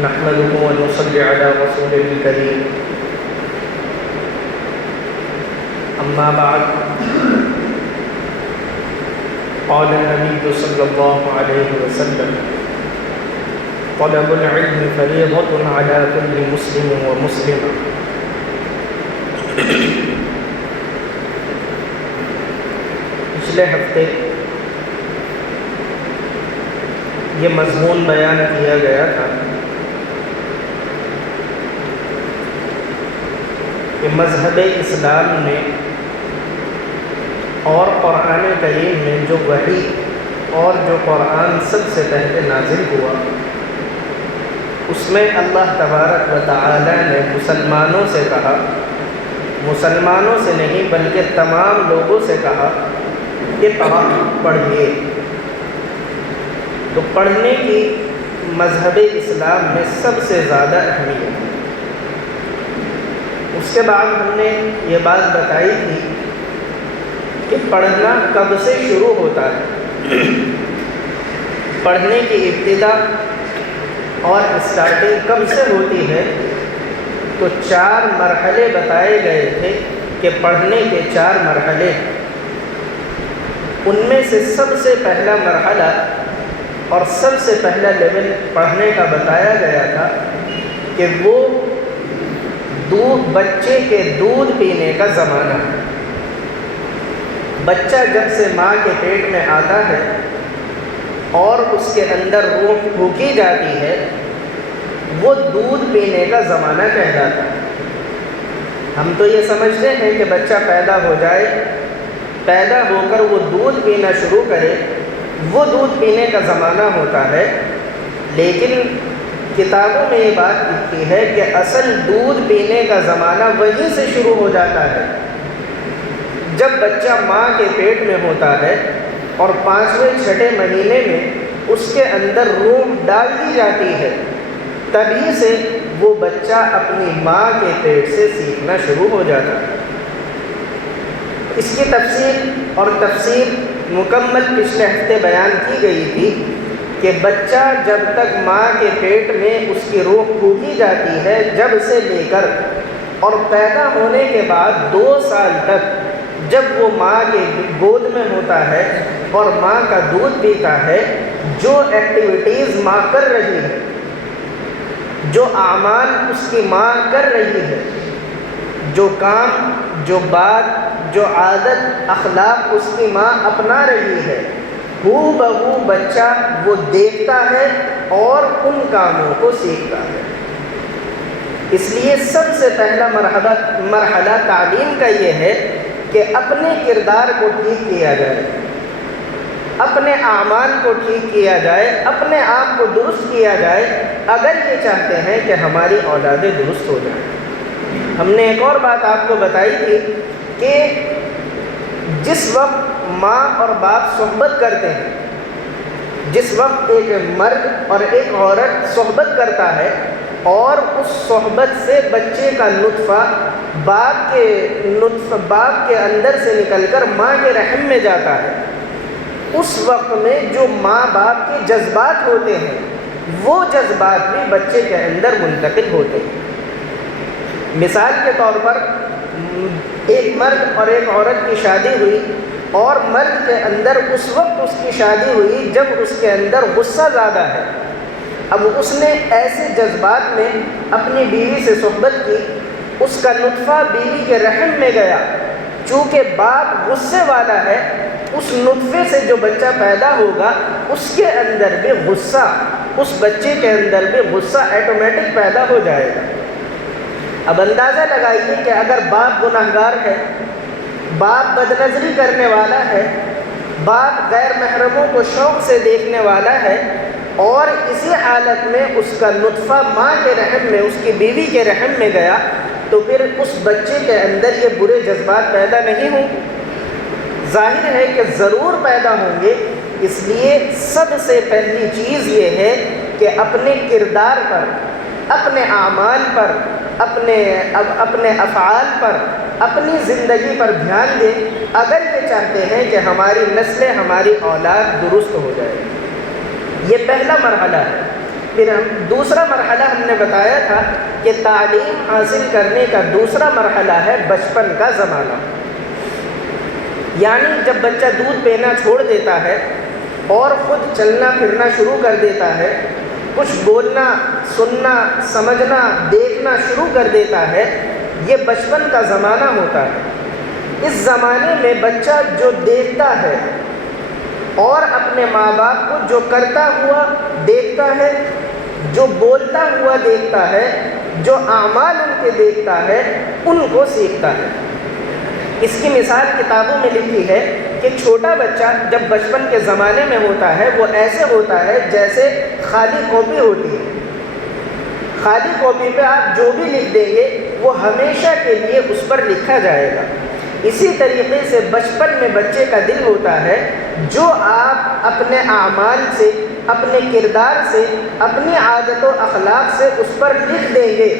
نحمده ونصلي على رسوله الكريم أما بعد قال النبي صلى الله عليه وسلم طلب العلم فريضة على كل مسلم ومسلمة. پچھلے ہفتے یہ مضمون بیان کیا گیا تھا کہ مذہب اسلام میں اور قرآن کریم میں جو وحی اور جو قرآن سب سے پہلے نازل ہوا، اس میں اللہ تبارک و تعالی نے مسلمانوں سے کہا، مسلمانوں سے نہیں بلکہ تمام لوگوں سے کہا کہ پڑھیے. تو پڑھنے کی مذہب اسلام میں سب سے زیادہ اہمیت ہے. اس کے بعد ہم نے یہ بات بتائی تھی کہ پڑھنا کب سے شروع ہوتا ہے. پڑھنے کی ابتدا اور اسٹارٹنگ کب سے ہوتی ہے، تو 4 مرحلے بتائے گئے تھے کہ پڑھنے کے 4 مرحلے. ان میں سے سب سے پہلا مرحلہ اور سب سے پہلا لیول پڑھنے کا بتایا گیا تھا کہ وہ بچے کے دودھ پینے کا زمانہ ہے. بچہ جب سے ماں کے پیٹ میں آتا ہے اور اس کے اندر روح پھونکی جاتی ہے، وہ دودھ پینے کا زمانہ کہلاتا ہے. ہم تو یہ سمجھتے ہیں کہ بچہ پیدا ہو جائے، پیدا ہو کر وہ دودھ پینا شروع کرے، وہ دودھ پینے کا زمانہ ہوتا ہے. لیکن کتابوں میں یہ بات لکھی ہے کہ اصل دودھ پینے کا زمانہ وہیں سے شروع ہو جاتا ہے جب بچہ ماں کے پیٹ میں ہوتا ہے اور 5ویں 6ٹھے مہینے میں اس کے اندر روح ڈال دی جاتی ہے. تبھی سے وہ بچہ اپنی ماں کے پیٹ سے سیکھنا شروع ہو جاتا ہے. اس کی تفصیل مکمل پچھلے ہفتے بیان کی گئی تھی کہ بچہ جب تک ماں کے پیٹ میں اس کی روح پھونکی جاتی ہے، جب سے لے کر اور پیدا ہونے کے بعد 2 سال تک جب وہ ماں کے گود میں ہوتا ہے اور ماں کا دودھ پیتا ہے، جو ایکٹیویٹیز ماں کر رہی ہے، جو اعمال اس کی ماں کر رہی ہے، جو کام، جو بات، جو عادت، اخلاق اس کی ماں اپنا رہی ہے، ہو بہو بچہ وہ دیکھتا ہے اور ان کاموں کو سیکھتا ہے. اس لیے سب سے پہلا مرحلہ تعلیم کا یہ ہے کہ اپنے کردار کو ٹھیک کیا جائے، اپنے اعمال کو ٹھیک کیا جائے، اپنے آپ کو درست کیا جائے، اگر یہ چاہتے ہیں کہ ہماری اولادیں درست ہو جائیں. ہم نے ایک اور بات آپ کو بتائی تھی کہ جس وقت ماں اور باپ صحبت کرتے ہیں، جس وقت ایک مرد اور ایک عورت صحبت کرتا ہے اور اس صحبت سے بچے کا نطفہ باپ کے اندر سے نکل کر ماں کے رحم میں جاتا ہے، اس وقت میں جو ماں باپ کے جذبات ہوتے ہیں، وہ جذبات بھی بچے کے اندر منتقل ہوتے ہیں. مثال کے طور پر ایک مرد اور ایک عورت کی شادی ہوئی اور مرد کے اندر اس وقت اس کی شادی ہوئی جب اس کے اندر غصہ زیادہ ہے. اب اس نے ایسے جذبات میں اپنی بیوی سے صحبت کی، اس کا نطفہ بیوی کے رحم میں گیا. چونکہ باپ غصے والا ہے، اس نطفے سے جو بچہ پیدا ہوگا اس کے اندر بھی غصہ، اس بچے کے اندر بھی غصہ آٹومیٹک پیدا ہو جائے گا. اب اندازہ لگائیے کہ اگر باپ گناہگار ہے، باپ بدنظری کرنے والا ہے، باپ غیر محرموں کو شوق سے دیکھنے والا ہے، اور اسی حالت میں اس کا نطفہ ماں کے رحم میں، اس کی بیوی کے رحم میں گیا، تو پھر اس بچے کے اندر یہ برے جذبات پیدا نہیں ہوں؟ ظاہر ہے کہ ضرور پیدا ہوں گے. اس لیے سب سے پہلی چیز یہ ہے کہ اپنے کردار پر، اپنے اعمال پر، اپنے افعال پر، اپنی زندگی پر دھیان دیں اگر یہ چاہتے ہیں کہ ہماری نسلیں، ہماری اولاد درست ہو جائے. یہ پہلا مرحلہ ہے. پھر دوسرا مرحلہ ہم نے بتایا تھا کہ تعلیم حاصل کرنے کا دوسرا مرحلہ ہے بچپن کا زمانہ، یعنی جب بچہ دودھ پینا چھوڑ دیتا ہے اور خود چلنا پھرنا شروع کر دیتا ہے، کچھ بولنا، سننا، سمجھنا، دیکھنا شروع کر دیتا ہے، یہ بچپن کا زمانہ ہوتا ہے۔ اس زمانے میں بچہ جو دیکھتا ہے اور اپنے ماں باپ کو جو کرتا ہوا دیکھتا ہے، جو بولتا ہوا دیکھتا ہے، جو اعمال ان کے دیکھتا ہے، ان کو سیکھتا ہے۔ اس کی مثال کتابوں میں لکھی ہے کہ چھوٹا بچہ جب بچپن کے زمانے میں ہوتا ہے وہ ایسے ہوتا ہے جیسے خالی کاپی ہوتی ہے۔ خالی کاپی پہ آپ جو بھی لکھ دیں گے وہ ہمیشہ کے لیے اس پر لکھا جائے گا۔ اسی طریقے سے بچپن میں بچے کا دل ہوتا ہے، جو آپ اپنے اعمال سے، اپنے کردار سے، اپنی عادت و اخلاق سے اس پر لکھ دیں گے،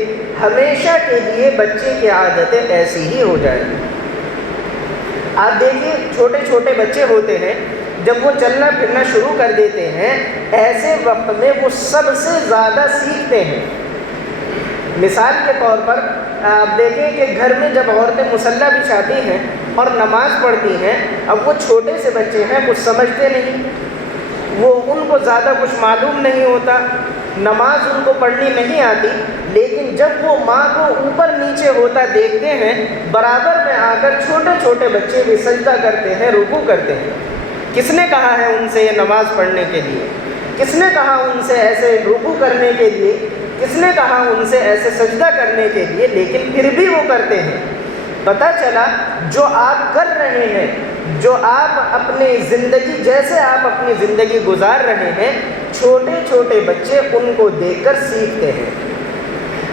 ہمیشہ کے لیے بچے کی عادتیں ایسی ہی ہو جائیں گی۔ آپ دیکھیے چھوٹے چھوٹے بچے ہوتے ہیں، جب وہ چلنا پھرنا شروع کر دیتے ہیں، ایسے وقت میں وہ سب سے زیادہ سیکھتے ہیں۔ مثال کے طور پر آپ دیکھیں کہ گھر میں جب عورتیں مصلی بچھاتی ہیں اور نماز پڑھتی ہیں، اب وہ چھوٹے سے بچے ہیں، کچھ سمجھتے نہیں، وہ ان کو زیادہ کچھ معلوم نہیں ہوتا، نماز ان کو پڑھنی نہیں آتی، لیکن جب وہ ماں کو اوپر نیچے ہوتا دیکھتے ہیں، برابر میں آ کر چھوٹے چھوٹے بچے بھی سجدہ کرتے ہیں، رکوع کرتے ہیں۔ کس نے کہا ہے ان سے یہ نماز پڑھنے کے لیے؟ کس نے کہا ان سے ایسے رکوع کرنے کے لیے؟ کس نے کہا ان سے ایسے سجدہ کرنے کے لیے؟ لیکن پھر بھی وہ کرتے ہیں۔ پتہ چلا جو آپ کر رہے ہیں، جو آپ اپنی زندگی، جیسے آپ اپنی زندگی گزار رہے ہیں، چھوٹے چھوٹے بچے ان کو دیکھ کر سیکھتے ہیں۔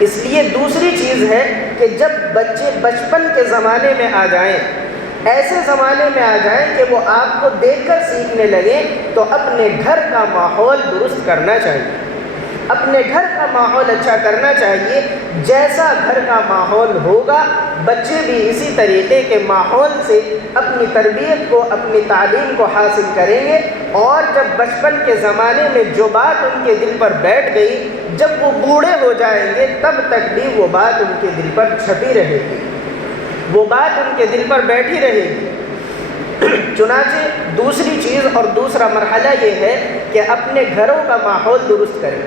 اس لیے دوسری چیز ہے کہ جب بچے بچپن کے زمانے میں آ جائیں، ایسے زمانے میں آ جائیں کہ وہ آپ کو دیکھ کر سیکھنے لگیں، تو اپنے گھر کا ماحول درست کرنا چاہیے، اپنے گھر کا ماحول اچھا کرنا چاہیے۔ جیسا گھر کا ماحول ہوگا، بچے بھی اسی طریقے کے ماحول سے اپنی تربیت کو، اپنی تعلیم کو حاصل کریں گے، اور جب بچپن کے زمانے میں جو بات ان کے دل پر بیٹھ گئی، جب وہ بوڑھے ہو جائیں گے تب تک بھی وہ بات ان کے دل پر چھپی رہے گی، وہ بات ان کے دل پر بیٹھی رہے گی۔ چنانچہ دوسری چیز اور دوسرا مرحلہ یہ ہے کہ اپنے گھروں کا ماحول درست کریں۔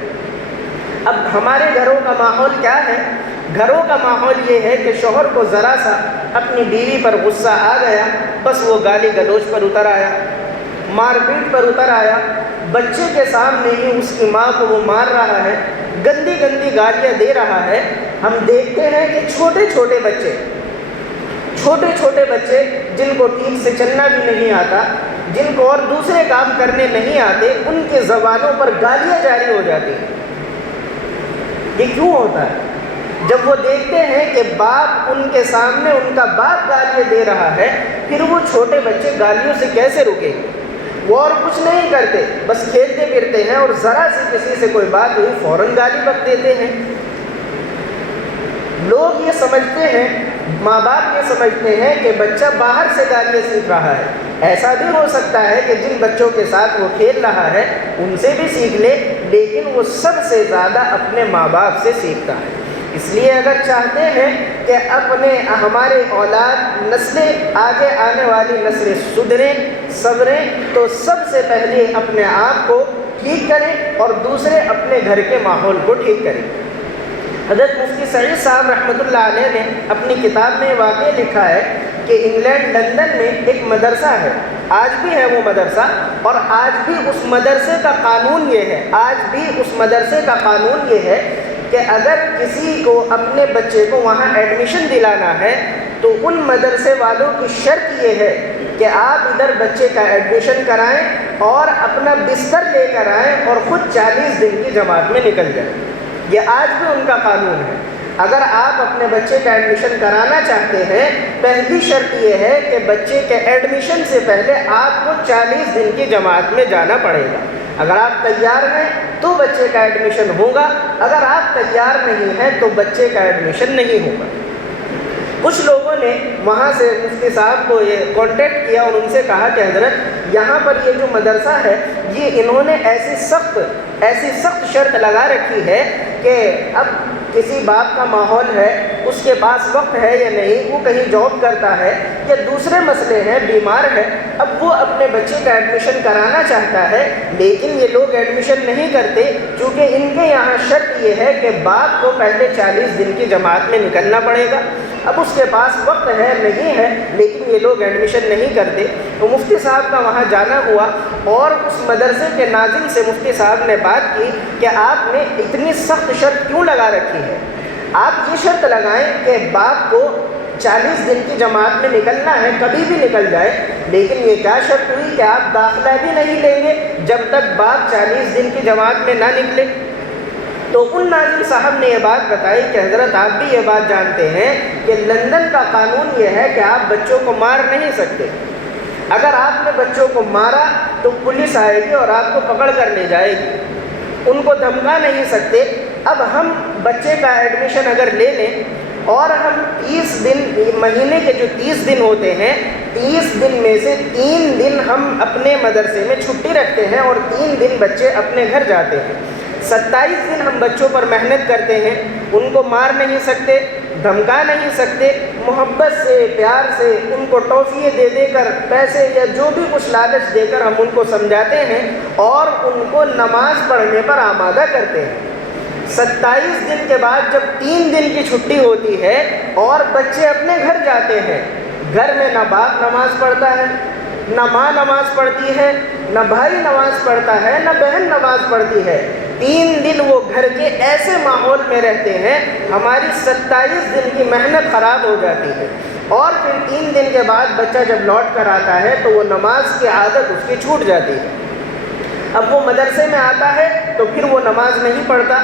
اب ہمارے گھروں کا ماحول کیا ہے؟ گھروں کا ماحول یہ ہے کہ شوہر کو ذرا سا اپنی بیوی پر غصہ آ گیا، بس وہ گالی گلوچ پر اتر آیا، مار پیٹ پر اتر آیا، بچے کے سامنے ہی اس کی ماں کو وہ مار رہا ہے، گندی گندی گالیاں دے رہا ہے۔ ہم دیکھتے ہیں کہ چھوٹے چھوٹے بچے جن کو ٹھیک سے چلنا بھی نہیں آتا، جن کو اور دوسرے کام کرنے نہیں آتے، ان کے زبانوں پر گالیاں جاری ہو جاتی ہیں۔ یہ کیوں ہوتا ہے؟ جب وہ دیکھتے ہیں کہ باپ ان کے سامنے، ان کا باپ گالیاں دے رہا ہے، پھر وہ چھوٹے بچے گالیوں سے کیسے رکیں گے؟ وہ اور کچھ نہیں کرتے، بس کھیلتے پھرتے ہیں، اور ذرا سی کسی سے کوئی بات ہوئی فوراً گالی بک دیتے ہیں۔ لوگ یہ سمجھتے ہیں، ماں باپ یہ سمجھتے ہیں کہ بچہ باہر سے گالیاں سیکھ رہا ہے۔ ایسا بھی ہو سکتا ہے کہ جن بچوں کے ساتھ وہ کھیل رہا ہے ان سے بھی سیکھ لے، لیکن وہ سب سے زیادہ اپنے ماں باپ سے سیکھتا ہے۔ اس لیے اگر چاہتے ہیں کہ ہمارے اولاد، نسلیں، آگے آنے والی نسلیں سدھریں، سنوریں، تو سب سے پہلے اپنے آپ کو ٹھیک کریں اور دوسرے اپنے گھر کے ماحول کو ٹھیک کریں۔ حضرت مفتی سعید صاحب رحمۃ اللہ علیہ نے اپنی کتاب میں واقعہ لکھا ہے کہ انگلینڈ لندن میں ایک مدرسہ ہے، آج بھی ہے وہ مدرسہ، اور آج بھی اس مدرسے کا قانون یہ ہے کہ اگر کسی کو اپنے بچے کو وہاں ایڈمیشن دلانا ہے تو ان مدرسے والوں کی شرط یہ ہے کہ آپ ادھر بچے کا ایڈمیشن کرائیں اور اپنا بستر لے کر آئیں اور خود 40 دن کی جماعت میں نکل جائیں۔ یہ آج بھی ان کا قانون ہے۔ اگر آپ اپنے بچے کا ایڈمیشن کرانا چاہتے ہیں، پہلی شرط یہ ہے کہ بچے کے ایڈمیشن سے پہلے آپ کو 40 دن کی جماعت میں جانا پڑے گا۔ اگر آپ تیار ہیں تو بچے کا ایڈمیشن ہوگا، اگر آپ تیار نہیں ہیں تو بچے کا ایڈمیشن نہیں ہوگا۔ کچھ لوگوں نے وہاں سے مفتی صاحب کو یہ کانٹیکٹ کیا اور ان سے کہا کہ حضرت یہاں پر یہ جو مدرسہ ہے یہ انہوں نے ایسی سخت شرط لگا رکھی ہے کہ اب کسی باپ کا ماحول ہے، اس کے پاس وقت ہے یا نہیں، وہ کہیں جاب کرتا ہے یا دوسرے مسئلے ہیں، بیمار ہے، اب وہ اپنے بچے کا ایڈمیشن کرانا چاہتا ہے لیکن یہ لوگ ایڈمیشن نہیں کرتے، چونکہ ان کے یہاں شرط یہ ہے کہ باپ کو پہلے 40 دن کی جماعت میں نکلنا پڑے گا۔ اب اس کے پاس وقت ہے نہیں ہے لیکن یہ لوگ ایڈمیشن نہیں کرتے۔ تو مفتی صاحب کا وہاں جانا ہوا اور اس مدرسے کے ناظم سے مفتی صاحب نے بات کی کہ آپ نے اتنی سخت شرط کیوں لگا رکھی ہے؟ آپ یہ شرط لگائیں کہ باپ کو 40 دن کی جماعت میں نکلنا ہے، کبھی بھی نکل جائے، لیکن یہ کیا شرط ہوئی کہ آپ داخلہ بھی نہیں لیں گے جب تک باپ 40 دن کی جماعت میں نہ نکلے۔ تو ان ناظم صاحب نے یہ بات بتائی کہ حضرت آپ بھی یہ بات جانتے ہیں کہ لندن کا قانون یہ ہے کہ آپ بچوں کو مار نہیں سکتے، اگر آپ نے بچوں کو مارا تو پولیس آئے گی اور آپ کو پکڑ کر لے جائے گی، ان کو دھمکا نہیں سکتے۔ اب ہم بچے کا ایڈمیشن اگر لے لیں اور ہم 30 دن، مہینے کے جو 30 دن ہوتے ہیں، 30 دن میں سے 3 دن ہم اپنے مدرسے میں چھٹی رکھتے ہیں اور 3 دن بچے اپنے گھر جاتے ہیں، 27 دن ہم بچوں پر محنت کرتے ہیں، ان کو مار نہیں سکتے، دھمکا نہیں سکتے، محبت سے، پیار سے ان کو ٹافیے دے دے کر، پیسے یا جو بھی کچھ لالچ دے کر ہم ان کو سمجھاتے ہیں اور ان کو نماز پڑھنے پر آمادہ کرتے ہیں۔ 27 دن کے بعد جب 3 دن کی چھٹی ہوتی ہے اور بچے اپنے گھر جاتے ہیں، گھر میں نہ باپ نماز پڑھتا ہے، نہ ماں نماز پڑھتی ہے، نہ بھائی نماز پڑھتا ہے، نہ بہن نماز پڑھتی ہے، 3 دن وہ گھر کے ایسے ماحول میں رہتے ہیں، ہماری 27 دن کی محنت خراب ہو جاتی ہے، اور پھر 3 دن کے بعد بچہ جب لوٹ کر آتا ہے تو وہ نماز کی عادت اس کی چھوٹ جاتی ہے۔ اب وہ مدرسے میں آتا ہے تو پھر وہ نماز نہیں پڑھتا،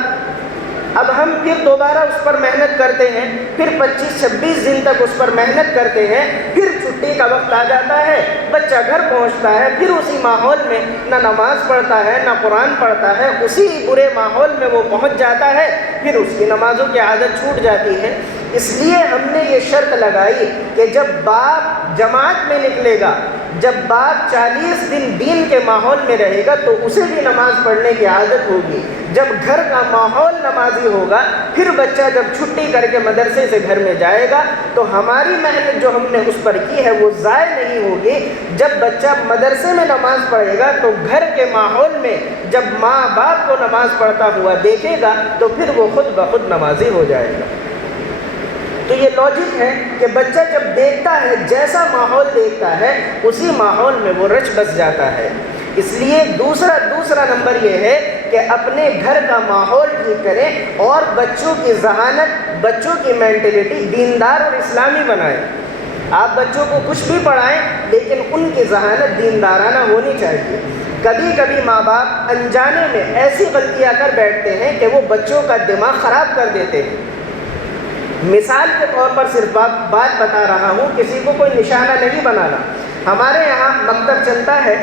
اب ہم پھر دوبارہ اس پر محنت کرتے ہیں، پھر 25-26 دن تک اس پر محنت کرتے ہیں، پھر چھٹی کا وقت آ جاتا ہے، بچہ گھر پہنچتا ہے، پھر اسی ماحول میں نہ نماز پڑھتا ہے نہ قرآن پڑھتا ہے، اسی برے ماحول میں وہ پہنچ جاتا ہے، پھر اس کی نمازوں کی عادت چھوٹ جاتی ہے۔ اس لیے ہم نے یہ شرط لگائی کہ جب باپ جماعت میں نکلے گا، جب باپ 40 دن دین کے ماحول میں رہے گا تو اسے بھی نماز پڑھنے کی عادت ہوگی، جب گھر کا ماحول نمازی ہوگا، پھر بچہ جب چھٹی کر کے مدرسے سے گھر میں جائے گا تو ہماری محنت جو ہم نے اس پر کی ہے وہ ضائع نہیں ہوگی۔ جب بچہ مدرسے میں نماز پڑھے گا تو گھر کے ماحول میں جب ماں باپ کو نماز پڑھتا ہوا دیکھے گا تو پھر وہ خود بخود نمازی ہو جائے گا۔ تو یہ لاجک ہے کہ بچہ جب دیکھتا ہے، جیسا ماحول دیکھتا ہے اسی ماحول میں وہ رچ بس جاتا ہے۔ اس لیے دوسرا نمبر یہ ہے کہ اپنے گھر کا ماحول ٹھیک کریں اور بچوں کی ذہانت، بچوں کی مینٹلٹی دیندار اور اسلامی بنائیں۔ آپ بچوں کو کچھ بھی پڑھائیں لیکن ان کی ذہانت دیندارانہ ہونی چاہیے۔ کبھی کبھی ماں باپ انجانے میں ایسی غلطیاں کر بیٹھتے ہیں کہ وہ بچوں کا دماغ خراب کر دیتے ہیں۔ مثال کے طور پر صرف بات بتا رہا ہوں، کسی کو کوئی نشانہ نہیں بنانا۔ ہمارے یہاں مکتب چلتا ہے،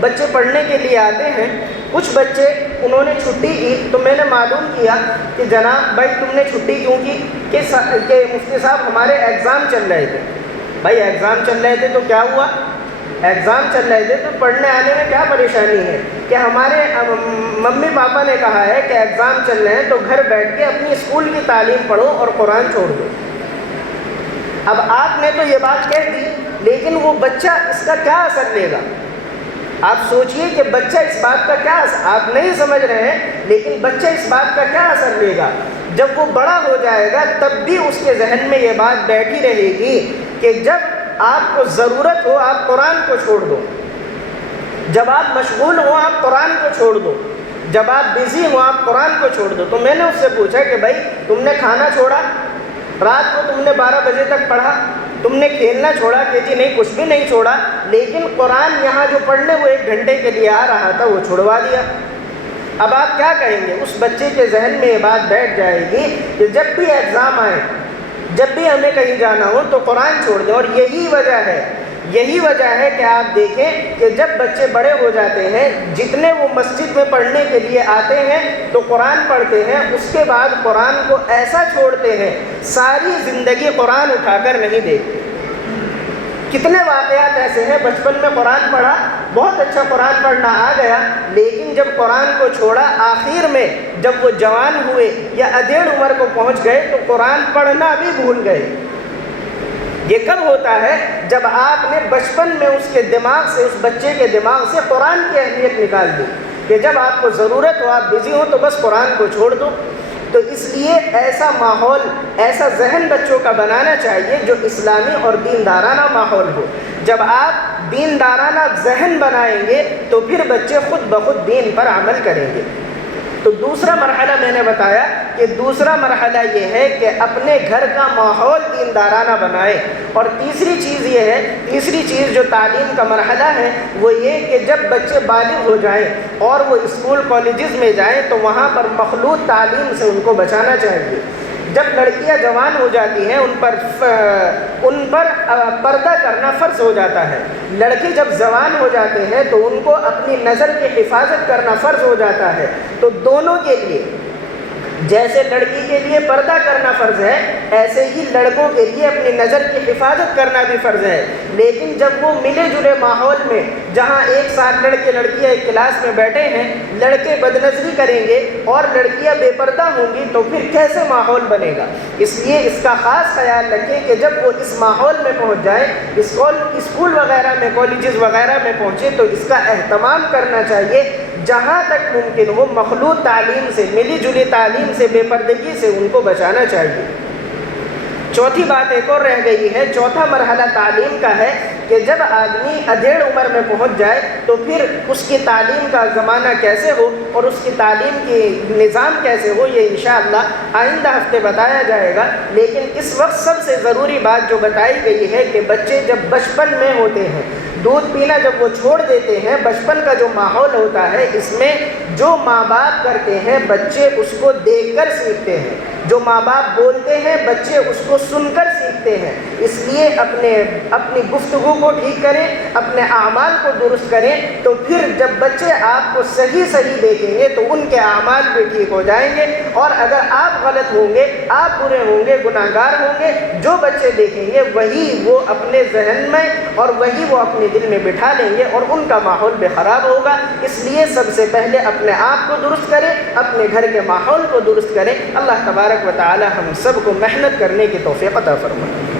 بچے پڑھنے کے لیے آتے ہیں، کچھ بچے انہوں نے چھٹی کی تو میں نے معلوم کیا کہ جناب بھائی تم نے چھٹی کیوں کی؟ کہ مفتی صاحب ہمارے ایگزام چل رہے تھے۔ بھائی ایگزام چل رہے تھے تو کیا ہوا؟ ایگزام چل رہے تھے تو پڑھنے آنے میں کیا پریشانی ہے؟ کہ ہمارے ممی پاپا نے کہا ہے کہ ایگزام چل رہے ہیں تو گھر بیٹھ کے اپنی اسکول کی تعلیم پڑھو اور قرآن چھوڑ دو۔ اب آپ نے تو یہ بات کہہ دی لیکن وہ بچہ اس کا کیا اثر لے گا؟ آپ سوچئے کہ بچہ اس بات کا کیا اثر، آپ نہیں سمجھ رہے ہیں لیکن بچہ اس بات کا کیا اثر لے گا؟ جب وہ بڑا ہو جائے گا تب بھی اس کے ذہن میں یہ بات بیٹھی رہے گی کہ جب آپ کو ضرورت ہو آپ قرآن کو چھوڑ دو، جب آپ مشغول ہو آپ قرآن کو چھوڑ دو، جب آپ بزی ہو آپ قرآن کو چھوڑ دو۔ تو میں نے اس سے پوچھا کہ بھائی تم نے کھانا چھوڑا، رات کو تم نے 12 بجے تک پڑھا، تم نے کھیلنا چھوڑا؟ کہ جی نہیں کچھ بھی نہیں چھوڑا، لیکن قرآن یہاں جو پڑھنے وہ 1 گھنٹے کے لیے آ رہا تھا وہ چھڑوا دیا۔ اب آپ کیا کہیں گے؟ اس بچے کے ذہن میں یہ بات بیٹھ جائے گی کہ جب بھی ایگزام آئے، جب بھی ہمیں کہیں جانا ہو تو قرآن چھوڑ دیں۔ اور یہی وجہ ہے یہی وجہ ہے کہ آپ دیکھیں کہ جب بچے بڑے ہو جاتے ہیں، جتنے وہ مسجد میں پڑھنے کے لیے آتے ہیں تو قرآن پڑھتے ہیں، اس کے بعد قرآن کو ایسا چھوڑتے ہیں، ساری زندگی قرآن اٹھا کر نہیں دیکھتے۔ کتنے واقعات ایسے ہیں، بچپن میں قرآن پڑھا، بہت اچھا قرآن پڑھنا آ گیا، لیکن جب قرآن کو چھوڑا، آخر میں جب وہ جوان ہوئے یا ادھیڑ عمر کو پہنچ گئے تو قرآن پڑھنا بھی بھول گئے۔ یہ کب ہوتا ہے؟ جب آپ نے بچپن میں اس کے دماغ سے، اس بچے کے دماغ سے قرآن کی اہمیت نکال دی کہ جب آپ کو ضرورت ہو، آپ بزی ہو تو بس قرآن کو چھوڑ دو۔ تو اس لیے ایسا ماحول، ایسا ذہن بچوں کا بنانا چاہیے جو اسلامی اور دیندارانہ ماحول ہو۔ جب آپ دیندارانہ ذہن بنائیں گے تو پھر بچے خود بخود دین پر عمل کریں گے۔ تو دوسرا مرحلہ میں نے بتایا کہ دوسرا مرحلہ یہ ہے کہ اپنے گھر کا ماحول دیندارانہ بنائے۔ اور تیسری چیز یہ ہے، تیسری چیز جو تعلیم کا مرحلہ ہے وہ یہ کہ جب بچے بالغ ہو جائیں اور وہ اسکول کالجز میں جائیں تو وہاں پر مخلوط تعلیم سے ان کو بچانا چاہیے۔ جب لڑکیاں جوان ہو جاتی ہیں ان پر پردہ کرنا فرض ہو جاتا ہے۔ لڑکے جب جوان ہو جاتے ہیں تو ان کو اپنی نظر کی حفاظت کرنا فرض ہو جاتا ہے۔ تو دونوں کے لیے، جیسے لڑکی کے لیے پردہ کرنا فرض ہے، ایسے ہی لڑکوں کے لیے اپنی نظر کی حفاظت کرنا بھی فرض ہے۔ لیکن جب وہ ملے جلے ماحول میں، جہاں ایک ساتھ لڑکے لڑکیاں ایک کلاس میں بیٹھے ہیں، لڑکے بدنظری کریں گے اور لڑکیاں بے پردہ ہوں گی تو پھر کیسے ماحول بنے گا؟ اس لیے اس کا خاص خیال رکھیں کہ جب وہ اس ماحول میں پہنچ جائیں، اسکول وغیرہ میں، کالجز وغیرہ میں پہنچے تو اس کا اہتمام کرنا چاہیے۔ جہاں تک ممکن ہو مخلوط تعلیم سے، ملی جلی تعلیم سے، بے پردگی سے ان کو بچانا چاہیے۔ چوتھی بات ایک اور رہ گئی ہے، چوتھا مرحلہ تعلیم کا ہے کہ جب آدمی ادھیڑ عمر میں پہنچ جائے تو پھر اس کی تعلیم کا زمانہ کیسے ہو اور اس کی تعلیم کی نظام کیسے ہو، یہ انشاءاللہ آئندہ ہفتے بتایا جائے گا۔ لیکن اس وقت سب سے ضروری بات جو بتائی گئی ہے کہ بچے جب بچپن میں ہوتے ہیں، دودھ پینا جب وہ چھوڑ دیتے ہیں، بچپن کا جو ماحول ہوتا ہے اس میں جو ماں باپ کرتے ہیں بچے اس کو دیکھ کر سیکھتے ہیں، جو ماں باپ بولتے ہیں بچے اس کو سن کر سیکھتے ہیں۔ اس لیے اپنی گفتگو کو ٹھیک کریں، اپنے اعمال کو درست کریں، تو پھر جب بچے آپ کو صحیح دیکھیں گے تو ان کے اعمال بھی ٹھیک ہو جائیں گے۔ اور اگر آپ غلط ہوں گے، آپ برے ہوں گے، گناہ گار ہوں گے، جو بچے دیکھیں گے وہی وہ اپنے ذہن میں اور وہی وہ اپنے دل میں بٹھا لیں گے اور ان کا ماحول بھی خراب ہوگا۔ اس لیے سب سے پہلے اپنے آپ کو درست کریں، اپنے گھر کے ماحول کو درست کریں۔ اللہ تبارک و تعالی ہم سب کو محنت کرنے کی توفیق عطا فرمائے۔